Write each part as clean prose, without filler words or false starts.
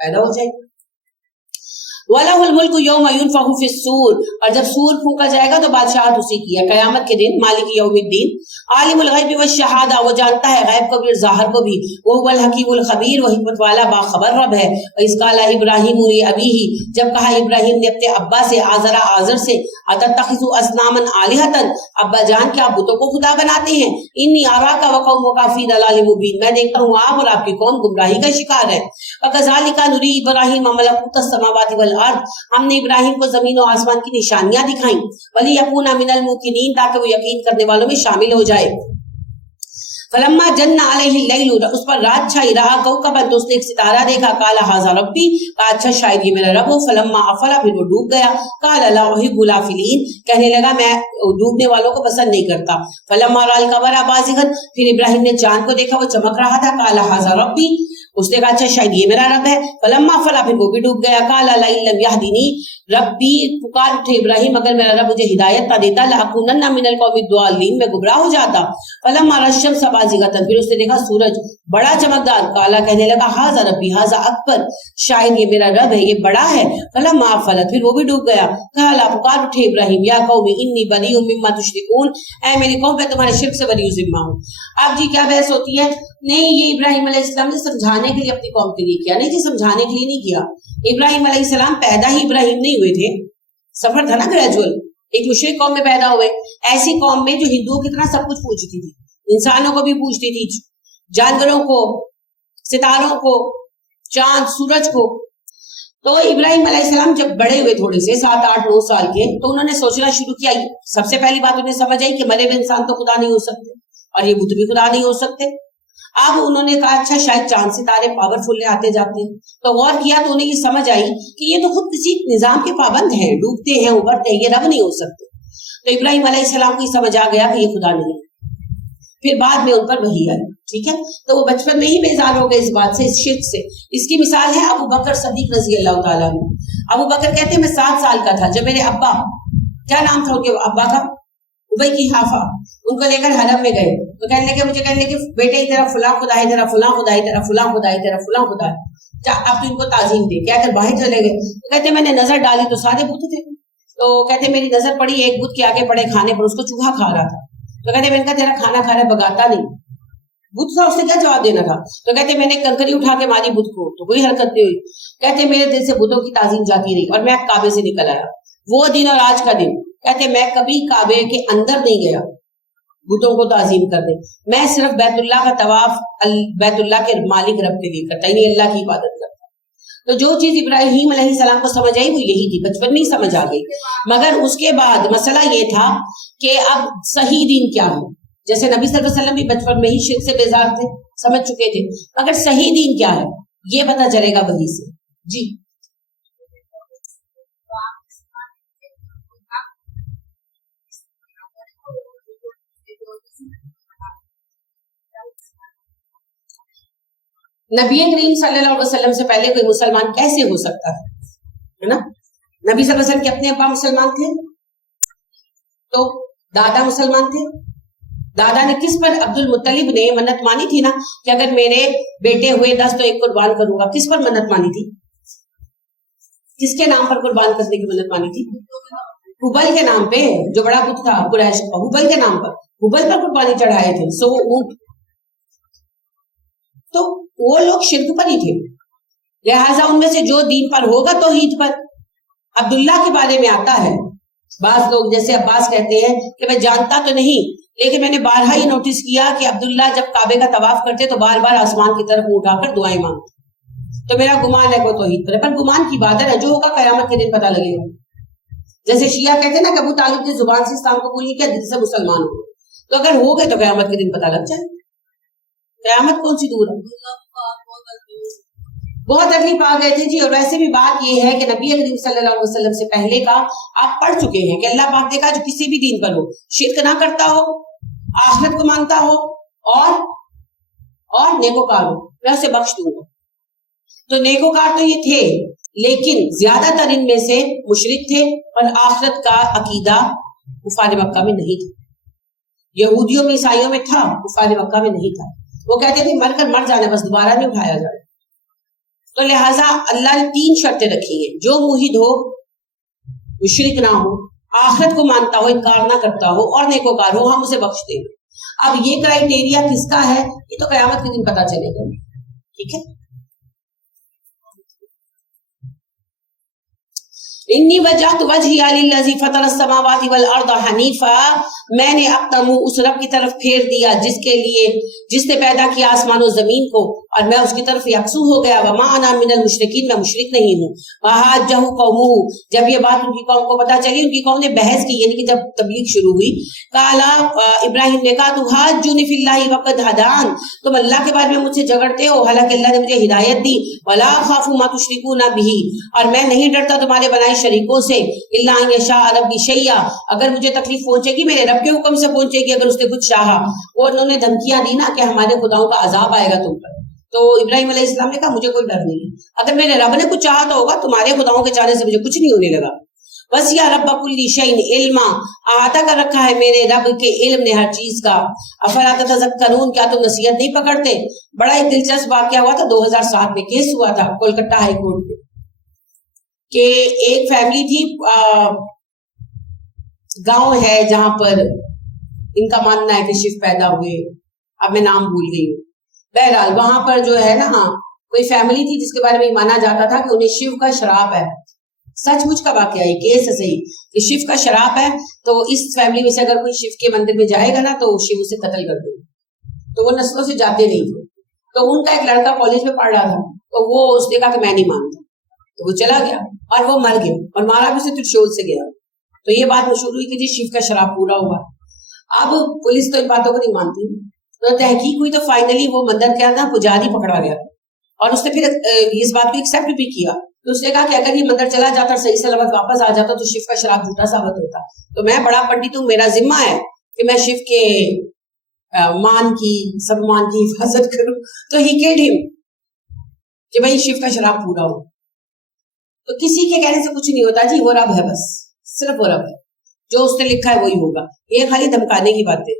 پیدا ہو جائے گا. وَلَهُ الْمُلْكُ يَوْمَ يُنْفَخُ فِي الصُّورِ, اور جب سور پھونکا جائے گا تو بادشاہت اسی کی ہے قیامت کے دن. مالک یوم الدین. عالم الغیب والشہادہ, وہ جانتا ہے غیب کو بھی اور ظاہر کو بھی. وَهُوَ الْحَكِيمُ الْخَبِيرُ, وہ حکمت والا باخبر رب ہے. وَإِذْ قَالَ إِبْرَاهِيمُ لِأَبِيهِ, جب کہا ابراہیم نے اپنے ابا سے, آزر سے, أَتَتَّخِذُ أَصْنَامًا آلِهَةً, ابا جان کیا آپ بتوں کو خدا بناتے ہیں؟ إِنِّي أَرَاكَ وَقَوْمَكَ فِي ضَلَالٍ مُبِينٍ, میں دیکھتا ہوں آپ اور آپ کی قوم گمراہی کا شکار ہے. وَكَذَلِكَ نُرِي إِبْرَاهِيمَ مَلَكُوتَ السَّمَاوَاتِ وَالْأَرْضِ, ہم نے ابراہیم کو زمین و آسمان کی نشانیاں دکھائیں. وَلِيَكُونَ مِنَ الْمُوقِنِينَ, تاکہ وہ یقین کرنے والوں میں شامل ہو جائے. فلما جن علیہ اللیل, اس پر رات چھائی, رہا کوكبا, تو اس نے ایک ستارہ دیکھا. قال ھذا ربی, کہا اچھا شاید یہ میرا رب ہو. فلما افل, پھر وہ ڈوب گیا. قال لا احب الافلین, کہنے لگا میں ڈوبنے والوں کو پسند نہیں کرتا. فلما رأى القمر بازغا, پھر ابراہیم نے چاند کو دیکھا وہ چمک رہا تھا. قال ھذا ربی, اس نے کہا اچھا شاید یہ میرا رب ہے. فلما افل, پھر وہ بھی ڈوب گیا. قال لئن لم يهدنی ربی, پکار اٹھے ابراہیم اگر میرا رب مجھے ہدایت نہ دیتا, لاکونن من القوم الضالین, میں گمراہ ہو جاتا. فلما رأى الشمس بازغة, پھر اس نے دیکھا سورج بڑا چمکدار. قالا, کہنے لگا ھذا ربی ھذا اکبر, شاید یہ میرا رب ہے یہ بڑا ہے. فلما افلت, پھر وہ بھی ڈوب گیا. قالا, پکار اٹھے ابراہیم, یا قوم انی بریء مما تشرکون, اے میری قوم میں تمہارے شرک سے بری ذمہ ہوں. اب جی کیا بحث ہوتی ہے؟ نہیں یہ ابراہیم علیہ السلام نے سمجھانے کے لیے اپنی قوم کے لیے کیا, نہیں جی سمجھانے کے لیے نہیں کیا. ابراہیم علیہ السلام پیدا ہی ابراہیم نہیں ہوئے تھے, سفر تھا نا گریجول. ایک مشرک قوم میں پیدا ہوئے, ایسی قوم میں جو ہندوؤں کی طرح سب کچھ پوجتی تھی, انسانوں کو بھی پوجتی تھی, جانوروں کو, ستاروں کو, چاند سورج کو. تو ابراہیم علیہ السلام جب بڑے ہوئے تھوڑے سے 7, 8, 9 سال کے, تو انہوں نے سوچنا شروع کیا. سب سے پہلی بات انہیں سمجھ آئی کہ مرے ہوئے انسان تو خدا نہیں ہو سکتے, اور یہ بت بھی خدا نہیں ہو سکتے. اب انہوں نے کہا اچھا شاید چاند ستارے پاورفل آتے جاتے ہیں. تو غور کیا تو انہیں یہ سمجھ آئی کہ یہ تو خود کسی نظام کے پابند ہیں, ڈوبتے ہیں ابھرتے ہیں, یہ رب نہیں ہو سکتے. تو ابراہیم علیہ السلام کو یہ سمجھ آ گیا کہ یہ خدا نہیں ہے. پھر بعد میں ان پر وحی آئی, ٹھیک ہے. تو وہ بچپن میں ہی بیزار ہو گئے اس بات سے, اس شرک سے. اس کی مثال ہے ابو بکر صدیق رضی اللہ تعالیٰ عنہ. ابو بکر کہتے ہیں میں 7 سال کا تھا جب میرے ابا, کیا نام تھا ان کے ابا کا, ابی کی حافہ, ان کو لے کر حرم میں گئے. تو کہنے لگے مجھے, کہنے لگے بیٹے تیرا فلاں خدا ہے, تیرا فلاں خدا ہے, تیرا فلاں خدا ہے, تیرا فلاں خدا ہے, اب تو ان کو تعظیم دے. کیا کر باہر چلے گئے. تو کہتے میں نے نظر ڈالی تو سارے بت تھے. تو کہتے میری نظر پڑی ایک بت کے آگے پڑے کھانے پر, اس کو چوہا کھا رہا تھا. تو کہتے میں نے کہا تیرا کھانا کھا رہا بگاتا نہیں. بت تھا, اس نے کیا جواب دینا تھا. تو کہتے میں نے کنکری اٹھا کے ماری بت کو, تو کوئی حرکت نہیں ہوئی. کہتے میرے دل سے بتوں کی تعظیم جاتی رہی اور میں کعبے سے نکل آیا. وہ دن اور آج کا دن, کہتے میں کبھی کعبے کے اندر نہیں گیا بتوں کو تعظیم کرنے. میں صرف بیت اللہ کا طواف بیت اللہ کے مالک رب کے لیے کرتا, یعنی اللہ کی عبادت کرتا. تو جو چیز ابراہیم علیہ السلام کو سمجھ آئی وہ یہی تھی, بچپن میں ہی سمجھ آ گئی. مگر اس کے بعد مسئلہ یہ تھا کہ اب صحیح دین کیا ہے. جیسے نبی صلی اللہ علیہ وسلم بھی بچپن میں ہی شرک سے بیزار تھے, سمجھ چکے تھے, مگر صحیح دین کیا ہے یہ پتہ چلے گا وحی سے. جی نبی کریم صلی اللہ علیہ وسلم سے پہلے کوئی مسلمان کیسے ہو سکتا ہے نا. نبی صلی اللہ علیہ وسلم کے اپنے ابا مسلمان تھے, تو دادا مسلمان تھے. دادا نے کس پر, عبد المطلب نے منت مانی تھی نا کہ اگر میرے بیٹے ہوئے 10 تو ایک قربان کروں گا. کس پر منت مانی تھی, کس کے نام پر قربان کرنے کی منت مانی تھی؟ حبل کے نام پہ, جو بڑا بت تھا قریش کا, حبل کے نام پر, حبل پر قربانی چڑھائے تھے. سو تو وہ لوگ شرک پر ہی تھے, لہٰذا ان میں سے جو دین پر ہوگا توحید پر. عبداللہ کے بارے میں آتا ہے, بعض لوگ جیسے عباس کہتے ہیں کہ میں جانتا تو نہیں, لیکن میں نے بارہا ہی نوٹس کیا کہ عبداللہ جب کعبے کا طواف کرتے تو بار بار آسمان کی طرف اٹھا کر دعائیں مانگتے. تو میرا گمان ہے وہ توحید پر ہے, پر گمان کی بات ہے, جو ہوگا قیامت کے دن پتہ لگے گا. جیسے شیعہ کہتے ہیں نا کہ ابو طالب نے زبان سے اسلام قبول نہیں کیا, دل سے مسلمان ہو, تو اگر ہو گئے تو قیامت کے دن پتہ لگ جائے. قیامت کون سی دور ہے, بہت تکلیف آ گئے تھے جی. اور ویسے بھی بات یہ ہے کہ نبی کریم صلی اللہ علیہ وسلم سے پہلے کا آپ پڑھ چکے ہیں کہ اللہ پاک نے کہا جو کسی بھی دین پر ہو, شرک نہ کرتا ہو, آخرت کو مانتا ہو اور نیکوکار ہو, میں اسے بخش دوں گا. تو نیکوکار تو یہ تھے, لیکن زیادہ تر ان میں سے مشرک تھے, اور آخرت کا عقیدہ کفار مکہ میں نہیں تھا. یہودیوں میں عیسائیوں میں تھا, کفار مکہ میں نہیں تھا. وہ کہتے تھے مر کر مر جانا, بس دوبارہ نہیں اٹھایا جائے. تو لہٰذا اللہ نے 3 شرطیں رکھی ہیں، جو موحد ہو، مشرک نہ ہو، آخرت کو مانتا ہو، انکار نہ کرتا ہو اور نیکوکار ہو، ہم اسے بخش دیں گے۔ اب یہ کرائیٹیریا کس کا ہے یہ تو قیامت کے دن پتا چلے گا، ٹھیک ہے۔ انی وجہت وجہی للذی فطر السماوات والارض حنیفا، میں نے اپنا منہ اس رب کی طرف پھیر دیا جس نے پیدا کیا آسمان و زمین کو، اور میں اس کی طرف یکسو ہو گیا۔ وما انا من المشرکین، میں مشرک نہیں ہوں۔ وحاجہ قومہ، جب یہ بات ان کی قوم کو پتا چلی، ان کی قوم نے بحث کی، یعنی کہ جب تبلیغ شروع ہوئی، قالا ابراہیم نے کہا تحاجونی فی اللہ وقد ہدان، تم اللہ کے بارے میں مجھ سے جھگڑتے ہو حالانکہ اللہ نے مجھے ہدایت دی۔ ولا اخاف ما تشرکون بہ، اور میں نہیں ڈرتا تمہارے بنائے شریکوں سے، الا ان یشاء ربی شیئا، اگر مجھے تکلیف پہنچے گی میرے رب کے حکم سے پہنچے گی، اگر اس نے کچھ چاہا۔ وہ انہوں نے دھمکیاں دی نا کہ ہمارے خداؤں کا عذاب آئے گا تم پر، تو ابراہیم علیہ السلام نے کہا مجھے کوئی ڈر نہیں، اگر میرے رب نے کچھ چاہا تو ہوگا، تمہارے خداؤں کے چاہنے سے مجھے کچھ نہیں ہونے لگا۔ وسیع رب کل شیء علما، احاطہ کر رکھا ہے میرے رب کے علم نے ہر چیز کا۔ افلا تتذکرون، کیا تم نصیحت نہیں پکڑتے؟ بڑا ایک دلچسپ واقعہ ہوا تھا 2007 میں، کیس ہوا تھا کولکتہ ہائی کورٹ میں، کہ ایک فیملی تھی، گاؤں ہے جہاں پر ان کا ماننا ہے کہ شیو پیدا ہوئے، اب میں نام بھول گئی ہوں، بہرحال وہاں پر جو ہے نا کوئی فیملی تھی جس کے بارے میں مانا جاتا تھا کہ انہیں شیو کا شراپ ہے، سچ مچ کا واقعہ ہے، کیس ہے صحیح کہ شیو کا شراپ ہے، تو اس فیملی میں سے اگر کوئی شیو کے مندر میں جائے گا نا تو شیو اسے قتل کر دے، تو وہ نسلوں سے جاتے نہیں تھے۔ تو ان کا ایک لڑکا کالج میں پڑھ رہا تھا، تو وہ اس نے کہا کہ میں نہیں مانتا، تو وہ چلا گیا اور وہ مر گیا، اور مارا بھی اسے ترشول سے گیا۔ تو یہ بات مشہور ہوئی کہ جی شیو کا شراب پورا ہوا۔ اب پولیس تو ان باتوں کو نہیں مانتی، تو تحقیق ہوئی تو فائنلی وہ مندر کیا تھا پجاری پکڑا گیا، اور اس نے پھر اس بات کو ایکسیپٹ بھی کیا، تو اس نے کہا کہ اگر یہ مندر چلا جاتا اور صحیح سلامت واپس آ جاتا تو شیو کا شراب جھوٹا ثابت ہوتا، تو میں بڑا پنڈت ہوں، میرا ذمہ ہے کہ میں شیو کے مان کی سمان کی حفاظت کروں۔ تو ہی کیلڈ ہم کہ بھائی شیو کا شراب پورا ہو۔ تو کسی کے کہنے سے کچھ نہیں ہوتا جی، وہ رب ہے، بس صرف وہ رب ہے، جو اس نے لکھا ہے وہی ہوگا، یہ خالی دھمکانے کی باتیں۔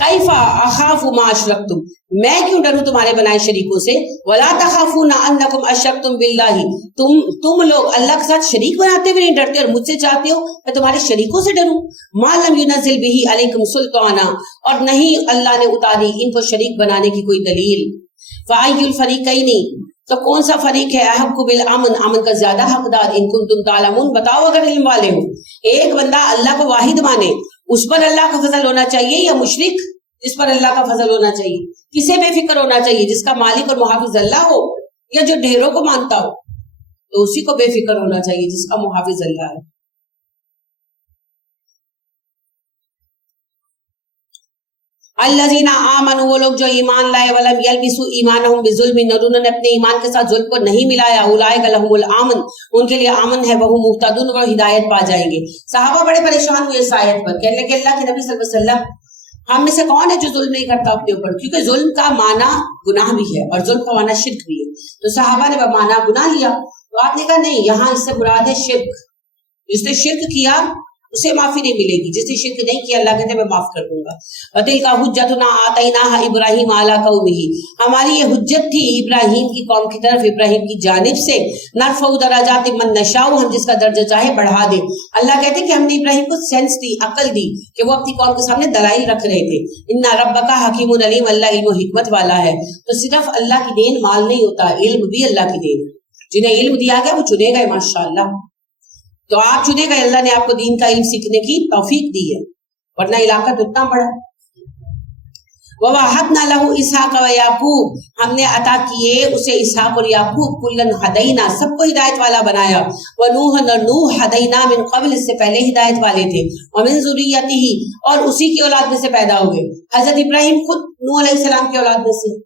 کیفا اخاف ما اشرکتم، میں کیوں ڈروں تمہارے بنائے شریکوں سے، ولا تخافون انکم اشرکتم باللہ، تم لوگ اللہ کے ساتھ شریک بناتے ہوئے نہیں ڈرتے اور مجھ سے چاہتے ہو میں تمہارے شریکوں سے ڈروں۔ ما لم ينزل به علیکم سلطانا، اور نہیں اللہ نے اتاری ان کو شریک بنانے کی کوئی دلیل۔ فأی الفریقین، تو کون سا فریق ہے احق بالامن، امن کا زیادہ حقدار، ان کنتم تعلمون، بتاؤ اگر علم والے ہو۔ ایک بندہ اللہ کو واحد مانے، اس پر اللہ کا فضل ہونا چاہیے، یا مشرک جس پر اللہ کا فضل ہونا چاہیے؟ کسے بے فکر ہونا چاہیے؟ جس کا مالک اور محافظ اللہ ہو، یا جو ڈھیروں کو مانتا ہو؟ تو اسی کو بے فکر ہونا چاہیے جس کا محافظ اللہ ہے۔ الذین آمنوا، وہ لوگ جو ایمان لائے، ولم یلبسوا ایمانہم بظلم، اور انہوں نے اپنے ایمان کے ساتھ ظلم کو نہیں ملایا، اولئک لہم الامن، ان کے لیے امن ہے، وہم مہتدون، وہ ہدایت پا جائیں گے۔ صحابہ بڑے پریشان ہوئے اس آیت پر، کہنے لگے اللہ کے نبی صلی اللہ علیہ وسلم ہم میں سے کون ہے جو ظلم نہیں کرتا اپنے اوپر، کیونکہ ظلم کا معنی گناہ بھی ہے اور ظلم کا معنی شرک بھی ہے، تو صحابہ نے وہ معنی گناہ لیا، تو آپ نے کہا نہیں، یہاں اس سے مراد ہے شرک، جس نے شرک کیا اسے معافی نہیں ملے گی، جس نے شرک نہیں کیا اللہ کہتے ہیں میں معاف کر دوں گا۔ وَتِلْكَ حُجَّتُنَا آتَيْنَاهَا إِبْرَاهِيمَ عَلَىٰ قَوْمِهِ، ہماری یہ حجت تھی ابراہیم کی قوم کی طرف، ابراہیم کی جانب سے، نَرْفَعُ دَرَجَاتٍ مَن نَشَاءُ، ہم جس کا درجہ چاہے بڑھا دیں۔ اللہ کہتے ہیں کہ ہم نے ابراہیم کو سینس دی، عقل دی، کہ وہ اپنی قوم کے سامنے دلائل رکھ رہے تھے۔ اِنَّ رَبَّكَ حَكِيمٌ عَلِيمٌ، اللہ علم و حکمت والا ہے۔ تو صرف اللہ کی دین مال نہیں ہوتا، علم بھی اللہ کی دین ہے، جنہیں علم دیا گیا وہ چنے گئے ماشاءاللہ، تو آپ چنے گئے، اللہ نے آپ کو دین کا علم سیکھنے کی توفیق دی ہے، ورنہ علاقہ تو اتنا بڑا۔ وَوَهَبْنَا لَهُ إِسْحَاقَ وَيَعْقُوبَ، ہم نے عطا کیے اسے اسحاق اور یعقوب، کُلًّا ہدینا، سب کو ہدایت والا بنایا، وَنُوحًا، اور نوح ہدینا من قبل، اس سے پہلے ہدایت والے تھے، وَمِن ذُرِّيَّتِهِ، اور اسی کی اولاد میں سے پیدا ہوئے۔ حضرت ابراہیم خود نوح علیہ السلام کی اولاد میں سے،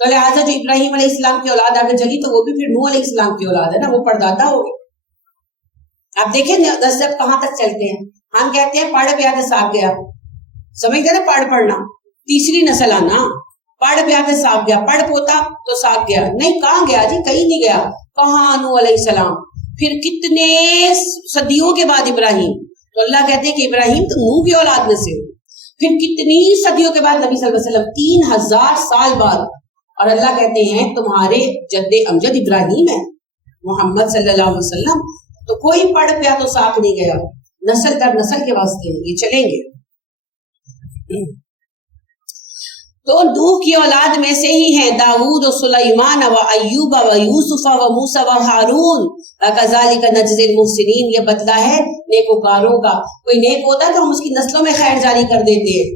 تو لہٰذا جو ابراہیم علیہ السلام کی اولاد آگے چلی تو وہ بھی پھر نوح علیہ السلام کی اولاد ہے نا، وہ پردادا ہو گئے۔ آپ دیکھیں نسب کہاں تک چلتے ہیں، ہم کہتے ہیں پڑھ پیا تو صاف گیا، سمجھتے نا پڑھ پڑھنا، تیسری نسل آنا، پڑھ پیا تو صاف گیا، پڑھ پوتا تو صاف گیا، نہیں کہاں گیا جی، کہیں نہیں گیا، کہاں نوح علیہ السلام، پھر کتنے صدیوں کے بعد ابراہیم، تو اللہ کہتے ہیں کہ ابراہیم تو نوح کی اولاد میں سے ہو، پھر کتنی صدیوں کے بعد نبی صلی اللہ علیہ وسلم، 3000 سال بعد، اور اللہ کہتے ہیں تمہارے جد امجد ابراہیم ہے محمد صلی اللہ علیہ وسلم، تو کوئی پڑھ پیا تو ساتھ نہیں گیا، نسل در نسل کے واسطے یہ چلیں گے۔ تو نوح کی اولاد میں سے ہی ہیں داؤد و سلیمان و ایوب و یوسف و موسیٰ و ہارون، کذالک نجزی المحسنین، یہ بدلہ ہے نیکوکاروں کا۔ کوئی نیک ہوتا ہے تو ہم اس کی نسلوں میں خیر جاری کر دیتے ہیں،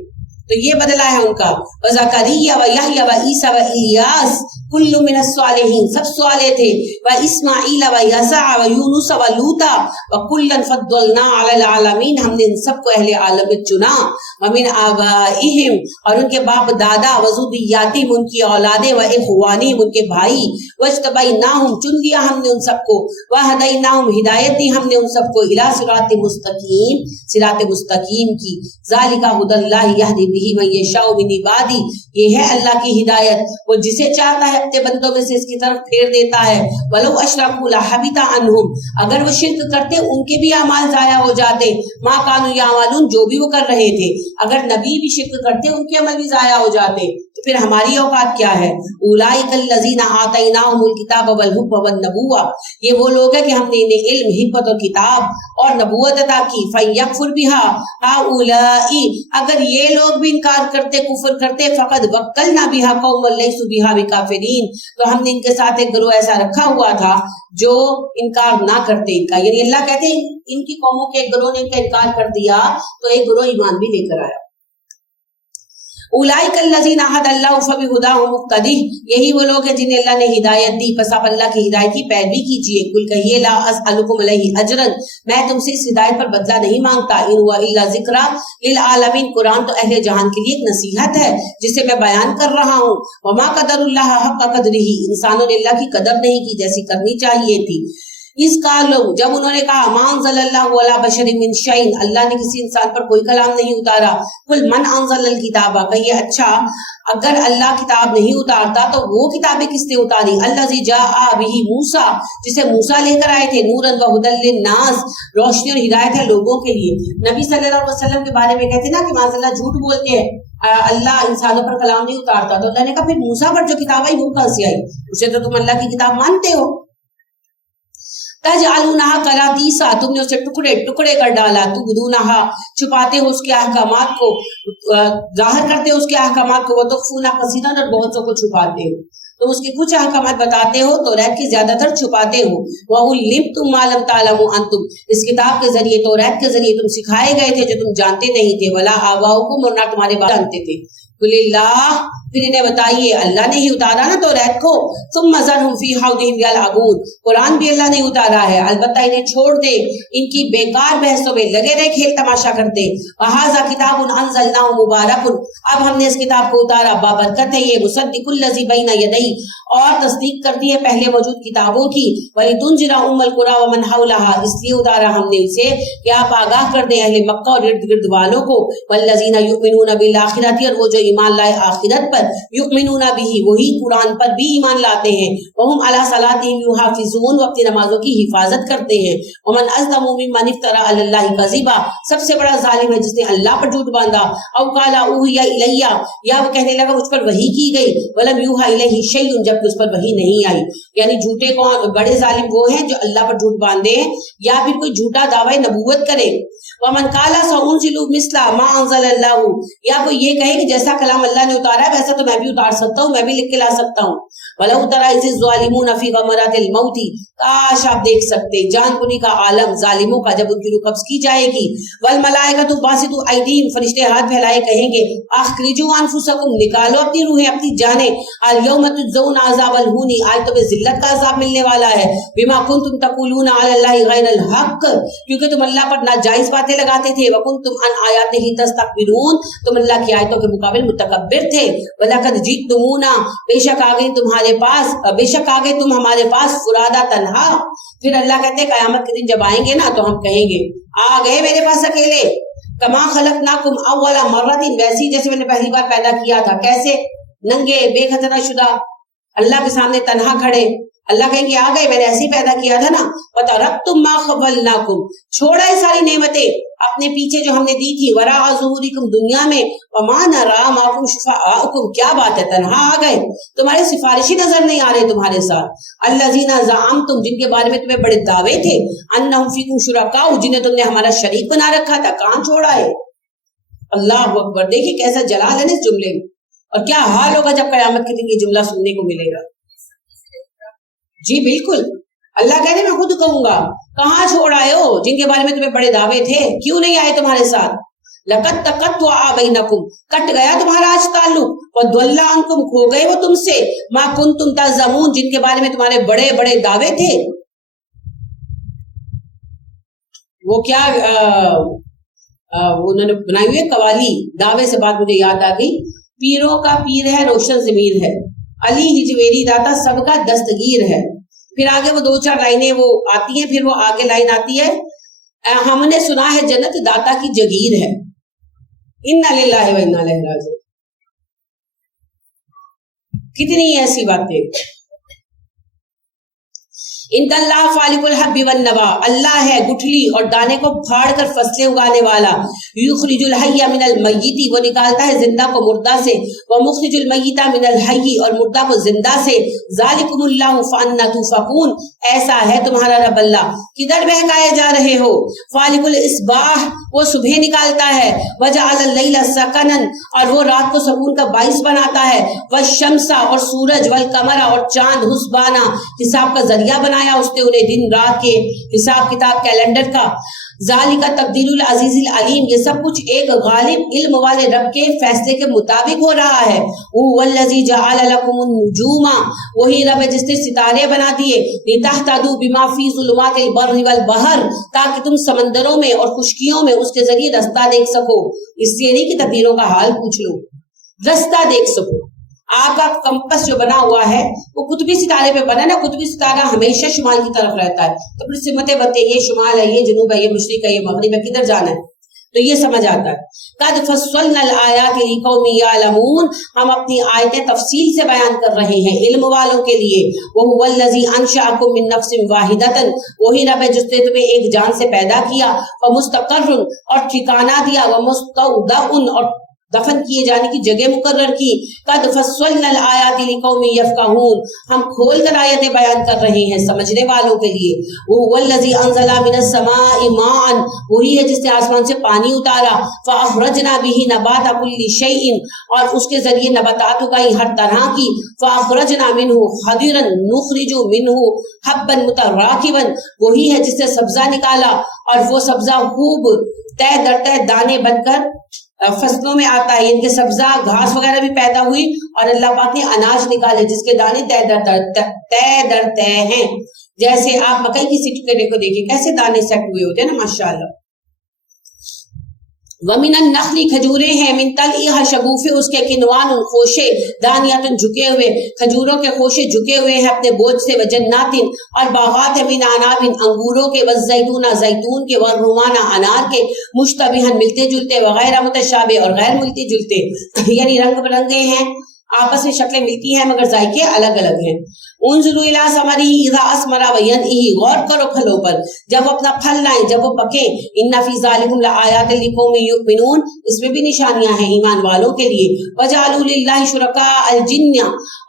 تو یہ بدلہ ہے ان کا۔ وزکریا و یحییٰ و عیسیٰ و الیاس کل من الصالحین، سب صالح تھے، و اسماعیل و یسع و یونس و لوطا و کلا فضلنا علی العالمین، ہم نے ان سب کو اہل عالم میں چنا۔ ومن آبائہم، اور ان کے باپ دادا، و ذریاتہم، ان کی اولادیں، و اخوانہم، ان کے بھائی، واجتبیناہم، چن لیا ہم نے ان سب کو، وہدیناہم، ہدایت دی ہم نے ان سب کو، الی صراط مستقیم، صراط مستقیم کی۔ ذالک ھدی اللہ یہدی بہ من یشاء من عبادہ، یہ ہے اللہ کی ہدایت، وہ جسے چاہتا ہے اپنے بندوں میں سے اس کی طرف پھیر دیتا ہے۔ وَلَوْ أَشْرَكُوا لَحَبِطَ عَنْهُمْ، اگر وہ شرک کرتے ان کے بھی اعمال ضائع ہو جاتے، مَا كَانُوا يَعْمَلُونَ، جو بھی وہ کر رہے تھے، اگر نبی بھی شرک کرتے ان کے عمل بھی ضائع ہو جاتے، تو پھر ہماری اوقات کیا ہے؟ اولئک الذین آتیناہم الکتاب والحکم والنبوۃ، یہ وہ لوگ ہیں کہ ہم نے انہیں علم، حکمت اور کتاب اور نبوت عطا کی۔ فَيَكْفُرْ بِهَا هَؤُلَاء، اگر یہ لوگ بھی انکار کرتے، کفر کرتے، فقد وکلنا بها قوما لیسوا بها بکافرین، تو ہم نے ان کے ساتھ ایک گروہ ایسا رکھا ہوا تھا جو انکار نہ کرتے ان کا، یعنی اللہ کہتے ہیں ان کی قوموں کے ایک گروہ نے ان کا انکار کر دیا تو ایک گروہ ایمان بھی لے کر آیا۔ اولئک الذین ھدی اللہ فبہداہ مقتدی، یہی وہ لوگ ہیں جنہیں اللہ نے ہدایت دی، پس آپ اللہ کی ہدایت کی پیروی کیجیے۔ قل کہیے لا اسألکم علیہ اجرا، میں تم سے اس ہدایت پر بدلہ نہیں مانگتا، ان ہوا الا ذکری للعالمین، قرآن تو اہل جہان کے لیے ایک نصیحت ہے جسے میں بیان کر رہا ہوں۔ وما قدر اللہ حق قدرہ، انسانوں نے اللہ کی قدر نہیں کی جیسی کرنی چاہیے تھی۔ اس قالوا، جب انہوں نے کہا ما انزل اللہ علی بشر من شیء، اللہ نے کسی انسان پر کوئی کلام نہیں اتارا۔ قل من انزل الکتاب، کہیے اچھا اگر اللہ کتاب نہیں اتارتا تو وہ کتابیں کس نے اتاری؟ الذی جاء بہ موسیٰ، جسے موسیٰ لے کر آئے تھے، نورا وہدی للناس، روشنی اور ہدایت ہے لوگوں کے لیے۔ نبی صلی اللہ علیہ وسلم کے بارے میں کہتے ہیں نا کہ معاذ اللہ جھوٹ بولتے ہیں، اللہ انسانوں پر کلام نہیں اتارتا، تو اللہ نے کہا پھر موسیٰ پر جو کتاب آئی وہ کہاں سے آئی؟ اسے تو تم اللہ کی کتاب مانتے ہو۔ تجعلونہا قراطیسا، تم نے اسے ٹکڑے ٹکڑے کر ڈالا، تبدونہا، چھپاتے ہو اس کے احکامات کو، ظاہر کرتے ہو اس کے احکامات کو، وتخفون کثیرا، اور بہت سو کو چھپاتے ہو، تم اس کے کچھ احکامات بتاتے ہو تو ریت کی زیادہ تر چھپاتے ہو۔ وَعُلِّمْتُم مَا لَمْ تَعْلَمُوا أَنْتُمْ، اس کتاب کے ذریعے، توریت کے ذریعے تم سکھائے گئے تھے جو تم جانتے نہیں تھے، وَلَا آبَاؤُكُمْ، اور نہ تمہارے باپ جانتے تھے۔ قُلِ اللَّهُ، پھر انہیں بتائیے اللہ نے ہی اتارا نا توریت کو، ثُمَّ ذَرْهُمْ فِي حَوْضِهِمْ يَلْعَبُونَ، قرآن بھی اللہ نے اتارا ہے، البتہ انہیں چھوڑ دے ان کی بیکار بحثوں میں، لگے رہے کھیل تماشا کرتے۔ وَهَذَا كِتَابٌ أَنزَلْنَاهُ مُبَارَكٌ، اب ہم نے اس کتاب کو اتارا، بابرکت ہے یہ، مُصَدِّقُ الَّذِي بَيْنَ يَدَيْهِ، اور تصدیق کرتی ہے پہلے موجود کتابوں کی، وَلِتُنذِرَ أُمَّ الْقُرَىٰ وَمَنْ حَوْلَهَا، اس لیے اتارا ہم نے اسے کہ آپ آگاہ کر دیں اہل مکہ اور ارد گرد والوں کو، وَالَّذِينَ يُؤْمِنُونَ بِالْآخِرَةِ، اور وہ جو ایمان لائے آخرت پر، یؤمنون بہ، وہی قرآن پر بھی ایمان لاتے ہیں، وہم علی صلاتہم یحافظون، وہ اپنی نمازوں کی حفاظت کرتے ہیں۔ ومن اظلم ممن افتری علی اللہ کذبا، سب سے بڑا ظالم ہے جس نے اللہ پر جھوٹ باندھا، او قال اوحی الی، یا وہ کہنے لگا مجھ پر وحی کی گئی، ولم یوحی الیہ شیء، جبکہ اس پر وحی نہیں آئی۔ یعنی جھوٹے کون بڑے ظالم وہ ہیں جو اللہ پر جھوٹ باندھے ہیں یا پھر کوئی جھوٹا دعوی نبوت کرے۔ ومن قال سأنزل مثل ما انزل اللہ، یا کوئی یہ کہے کہ جیسا کلام اللہ نے اتارا ہے ویسا تو میں بھی اتار سکتا ہوں، میں بھی لکھ کے لا سکتا ہوں۔ وَلَوْ تَرَىٰ إِذِ الظَّالِمُونَ فِي غَمَرَاتِ الْمَوْتِ، کاش آپ دیکھ سکتے جان کنی کا عالم ظالموں کا جب ان کی روح قبض کی جائے گی۔ وَالْمَلَائِكَةُ بَاسِطُو أَيْدِيهِمْ، فرشتے ہاتھ پھیلائے کہیں گے أَخْرِجُوا أَنفُسَكُمْ، نکالو اپنی روحیں، اپنی جانیں، الْيَوْمَ تُجْزَوْنَ عَذَابَ الْهُونِ، آج تمہیں ذلت کا عذاب ملنے والا ہے، بِمَا كُنتُمْ تَقُولُونَ عَلَى اللَّهِ غَيْرَ الْحَقِّ، کیونکہ تم اللہ پر ناجائز باتیں لگاتے تھے، وَكُنتُمْ عَنْ آيَاتِهِ تَسْتَكْبِرُونَ، تم اللہ کی آیتوں کے مقابل متکبر تھے۔ وَلَقَدْ جِئْتُمُونَا، بے شک آ گئی تمہارے پاس، بے شک آ گئے تم ہمارے پاس، فرادہ تنہا۔ پھر اللہ کہتے ہیں قیامت کے دن جب آئیں گے نا تو ہم کہیں گے آ گئے میرے پاس اکیلے، کما خلقناکم اول مرۃ، ویسی جیسے میں نے پہلی بار پیدا کیا تھا، کیسے؟ ننگے، بے خطرہ شدہ، اللہ کے سامنے تنہا کھڑے، اللہ کہیں گے آ گئے، میں نے ایسے ہی پیدا کیا تھا نا. وَتَرَكْتُمْ مَا خَوَّلْنَاكُمْ، چھوڑا ہے ساری نعمتیں اپنے پیچھے جو ہم نے دی تھی. وَرَاءَ ظُهُورِكُمْ، دنیا میں. وَمَا نَرَىٰ مَعَكُمْ شُفَعَاءَكُمْ، کیا بات ہے تنہا آ گئے، تمہارے سفارشی نظر نہیں آ رہے تمہارے ساتھ. الَّذِينَ زَعَمْتُمْ، جن کے بارے میں تمہیں بڑے دعوے تھے. أَنَّهُمْ فِيكُمْ شُرَكَاءُ، جنہیں تم نے ہمارا شریک بنا رکھا تھا، کہاں چھوڑا ہے. اللہ اکبر. دیکھیے کیسا جلال ہے نا اس جملے میں، اور کیا حال ہوگا جب قیامت کے دن یہ جملہ سننے کو ملے گا. جی بالکل، اللہ کہتے میں خود کہوں گا کہاں چھوڑ آئے ہو جن کے بارے میں تمہیں بڑے دعوے تھے، کیوں نہیں آئے تمہارے ساتھ. لقد تقطع بینکم، کٹ گیا تمہارا آج تعلق. وضل عنکم، کھو گئے وہ تم سے. ما کنتم تزعمون، جن کے بارے میں تمہارے بڑے بڑے دعوے تھے. وہ کیا انہوں نے بنائی ہوئی قوالی. دعوے سے بات مجھے یاد آ گئی. پیروں کا پیر ہے روشن ضمیر ہے، علی ہجویری داتا سب کا دستگیر ہے. پھر آگے وہ 2-4 لائنیں وہ آتی ہیں، پھر وہ آگے لائن آتی ہے ہم نے سنا ہے جنت داتا کی جگیر ہے. انا للہ و انا الیہ راجعون. کتنی ایسی باتیں. ان اللہ فالق الحب والنوا، اللہ ہے گٹھلی اور دانے کو پھاڑ کر فصلیں اگانے والا. یخرج الحی من المیت، وہ نکالتا ہے زندہ کو مردہ سے. ومخرج المیت من الحی، اور مردہ کو زندہ سے. ذالکم اللہ فانا تؤفکون، ایسا ہے تمہارا رب اللہ، کدھر بہکائے جا رہے ہو. فالق الاصباح، وہ صبح نکالتا ہے. وجعل اللیل سکنا، اور وہ رات کو سکون کا باعث بناتا ہے. والشمس، اور سورج. والقمر، اور چاند. حسبانا، حساب کا ذریعہ بنایا اس نے انہیں، دن رات کے حساب کتاب کیلنڈر کا. ذالک تقدیر العزیز العلیم، یہ سب کچھ ایک غالب علم والے رب کے فیصلے کے مطابق ہو رہا ہے. هو الذی جعل لکم النجوم، وہی رب ہے جس نے ستارے بنا دیے. لتہتدوا بما فی ظلمات البر والبحر، تاکہ تم سمندروں میں اور خشکیوں میں اس کے ذریعے رستہ دیکھ سکو. اس لیے نہیں کہ تدبیروں کا حال پوچھ لو، رستہ دیکھ سکو. آپ کا کمپس جو بنا ہوا ہے وہ قطبی ستارے پہ بنا نا، قطبی ستارہ ہمیشہ شمال کی طرف رہتا ہے، تو پھر سمتیں بنتے یہ شمال ہے، یہ جنوب ہے، یہ مشرق ہے، یہ مغرب ہے، کدھر جانا ہے، تو یہ سمجھ آتا ہے. قد فصلنا الآیات لقوم یعلمون، ہم اپنی آیتیں تفصیل سے بیان کر رہے ہیں علم والوں کے لیے. وہو الذی انشأکم من نفس واحدۃ، وہی رب ہے جس نے تمہیں ایک جان سے پیدا کیا. ومستقر، اور ٹھکانہ دیا. ومستودع، اور دفن کیے جانے کی جگہ مقرر کی. قد فصلنا الآیات لقوم یفقہون، ہم کھول کر آیتیں بیان کر رہے ہیں سمجھنے والوں کے لیے. وہو الذی انزل من السماء ماء، وہی ہے جس نے آسمان سے پانی اتارا. فاخرجنا به نبات كل شیء، اور اس کے ذریعے نباتات اگائی ہر طرح کی. فاخرجنا منه خضرا نخرج منه حبا متراکبا، وہی ہے جس نے سبزہ نکالا اور وہ سبزہ خوب تہ در تہ دانے بن کر فصلوں میں آتا ہے. ان کے سبزہ گھاس وغیرہ بھی پیدا ہوئی اور اللہ پاک نے اناج نکالے جس کے دانے تہ در تہ ہیں. جیسے آپ مکئی کی سٹکے کو دیکھیں کیسے دانے سیٹ ہوئے ہوتے ہیں نا ماشاءاللہ. ومن النخل، کھجورے ہیں. من طلعها شگوفے اس کے. کنوان، خوشے. دانیات، جھکے ہوئے. کھجوروں کے خوشے جھکے ہوئے ہیں اپنے بوجھ سے. وجنات، اور باغات ہے. من عناب، انگوروں کے. والزیتون، زیتون کے. والرمان، انار کے. مشتبہا، ملتے جلتے. وغیر متشابہ، اور غیر ملتے جلتے، یعنی رنگ برنگے ہیں، آپس میں شکلیں ملتی ہیں مگر ذائقے الگ الگ ہیں. انظروا الی ثمرہ اذا اثمر وینعہ، غور کرو پھلوں پر جب وہ اپنا پھل لائیں، جب وہ پکے. ان فی ذلک لآیات لقوم یؤمنون، اس میں بھی نشانیاں ہیں ایمان والوں کے لیے. وجعلوا للہ شرکاء الجن،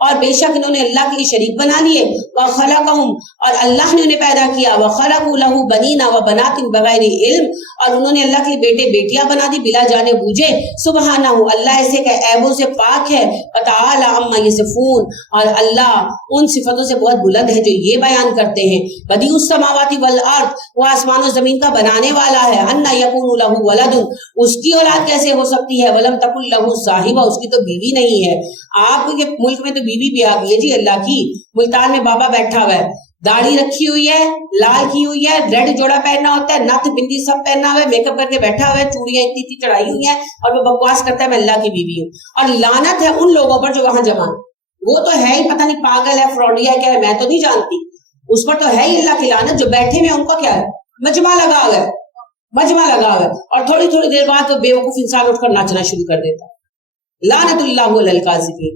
اور بے شک انہوں نے اللہ کے لیے شریک بنا لیے. وخلقہم، اور اللہ نے انہیں پیدا کیا. وخلقوا لہ بنین وبنات بغیر علم، اور انہوں نے اللہ کے لیے بیٹے بیٹیاں بنا دی بلا جانے بوجھے. سبحانہ، اللہ ایسے کہ عیبوں سے پاک ہے. تعالی عما یصفون، اور اللہ ان صفتوں سے بہت بلند ہے جو یہ بیان کرتے ہیں. بدیع السماوات والارض، وہ آسمان و زمین کا بنانے والا ہے. انا یکون لہ ولد، اس کی اولاد کیسے ہو سکتی ہے. ولم تکن لہ صاحبہ، اس کی تو بیوی نہیں ہے. آپ کے ملک میں تو بیوی بھی آ گئی ہے جی اللہ کی. ملتان میں بابا بیٹھا ہوا ہے، داڑھی رکھی ہوئی ہے، لال کی ہوئی ہے، ریڈ جوڑا پہننا ہوتا ہے، نتھ بندی سب پہننا ہوا ہے، میک اپ کر کے بیٹھا ہوا ہے، چوڑیاں اتنی اتنی چڑھائی ہوئی ہیں، اور وہ بکواس کرتا ہے میں اللہ کی بیوی ہوں. اور لعنت ہے ان لوگوں پر جو وہاں جمع، وہ تو ہے ہی پتہ نہیں پاگل ہے، فراڈیا ہے، کیا ہے میں تو نہیں جانتی، اس پر تو ہے ہی اللہ کی لعنت. جو بیٹھے ہوئے ان کا کیا ہے، مجمع لگا ہوا ہے، مجمع لگا ہوا ہے، اور تھوڑی تھوڑی دیر بعد تو بے وقوف انسان اٹھ کر ناچنا شروع کر دیتا. لعنت اللہ علی الکاذبین.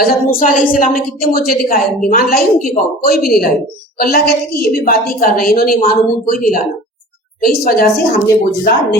حضرت موسیٰ علیہ السلام نے کتنے معجزے دکھائے, ایمان لائی ان کی قوم؟ کوئی بھی نہیں لائی. تو اللہ کہتے ہیں کہ یہ بھی باتیں کر رہے ہیں, انہوں نے ایمان کوئی نہیں لانا. تو اس وجہ سے ہم نے معجزات نہیں